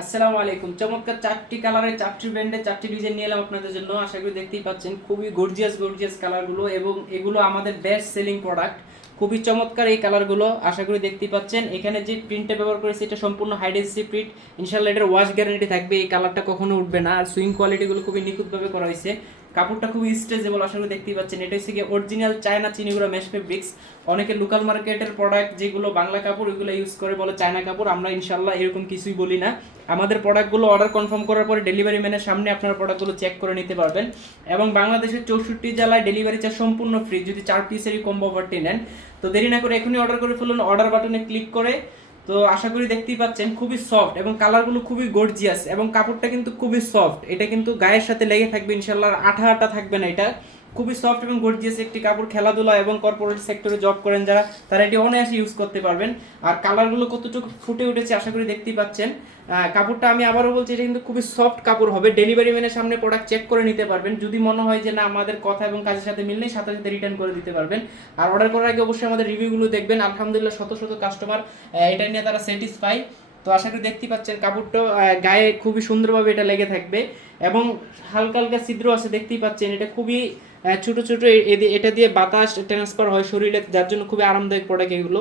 আসসালামু আলাইকুম। চমৎকার চারটি কালারের চারটি ব্র্যান্ডের চারটি ডিজাইন নিয়ে এলাম আপনাদের জন্য। আশা করি দেখতেই পাচ্ছেন খুবই গর্জিয়াস গর্জিয়াস কালারগুলো এবং এগুলো আমাদের বেস্ট সেলিং প্রোডাক্ট। খুবই চমৎকার এই কালারগুলো, আশা করি দেখতেই পাচ্ছেন। এখানে যে প্রিন্টটা ব্যবহার করেছি এটা সম্পূর্ণ হাই ডেন্সিটি প্রিন্ট। ইনশাআল্লাহ এটার ওয়াশ গ্যারান্টি থাকবে, এই কালারটা কখনো উঠবে না। আর সুইং কোয়ালিটিগুলো খুবই নিখুঁতভাবে করা হয়েছে। কাপড়টা খুবই স্ট্রেচেবল, আশা করি দেখতেই পাচ্ছেন। এটা হচ্ছে গিয়ে অরিজিনাল চায়না চিনিগুড়া মেশ ফেব্রিক্স। অনেকে লোকাল মার্কেটের প্রোডাক্ট যেগুলো বাংলা কাপড় ওইগুলো ইউজ করে বলে চায়না কাপড়, আমরা ইনশাল্লাহ এরকম কিছুই বলি না। আমাদের প্রোডাক্টগুলো অর্ডার কনফার্ম করার পরে ডেলিভারি ম্যানের সামনে আপনারা প্রোডাক্টগুলো চেক করে নিতে পারবেন এবং বাংলাদেশের 64 জেলায় ডেলিভারি চার্জ সম্পূর্ণ ফ্রি যদি 4 পিসেরই কম্বো অফারটি নেন। তো দেরি না করে এখনই অর্ডার করে ফেলুন অর্ডার বাটনে ক্লিক করে। তো আশা করি দেখতেই পাচ্ছেন খুবই সফট এবং কালারগুলো খুবই গর্জিয়াস এবং কাপড়টা কিন্তু খুবই সফট। এটা কিন্তু গায়ের সাথে লেগে থাকবে ইনশাল্লাহ, আঠা আঠা থাকবে না। এটা খুবই সফট এবং গর্জিয়াস একটি কাপড়। খেলাধুলা এবং কর্পোরেট সেক্টরে জব করেন যারা, তারা এটি অনায়াসে ইউজ করতে পারবেন। আর কালারগুলো কতটুকু ফুটে উঠেছে আশা করি দেখতেই পাচ্ছেন। কাপড়টা আমি আবারও বলছি, এটা কিন্তু খুবই সফট কাপড় হবে। ডেলিভারি ম্যানের সামনে প্রোডাক্ট চেক করে নিতে পারবেন। যদি মনে হয় যে না আমাদের কথা এবং কাজের সাথে মিল নেই, সাথে সাথে রিটার্ন করে দিতে পারবেন। আর অর্ডার করার আগে অবশ্যই আমাদের রিভিউগুলো দেখবেন। আলহামদুলিল্লাহ শত শত কাস্টমার এটা নিয়ে তারা স্যাটিসফাই। তো আশা করি দেখতেই পাচ্ছেন কাপড়টা গায়ে খুবই সুন্দরভাবে এটা লেগে থাকবে এবং হালকা হালকা ছিদ্র আছে দেখতেই পাচ্ছেন। এটা খুবই ছোট ছোট, এটা দিয়ে বাতাস ট্রান্সফার হয় শরীরে, যার জন্য খুবই আরামদায়ক প্রোডাক্ট এগুলো।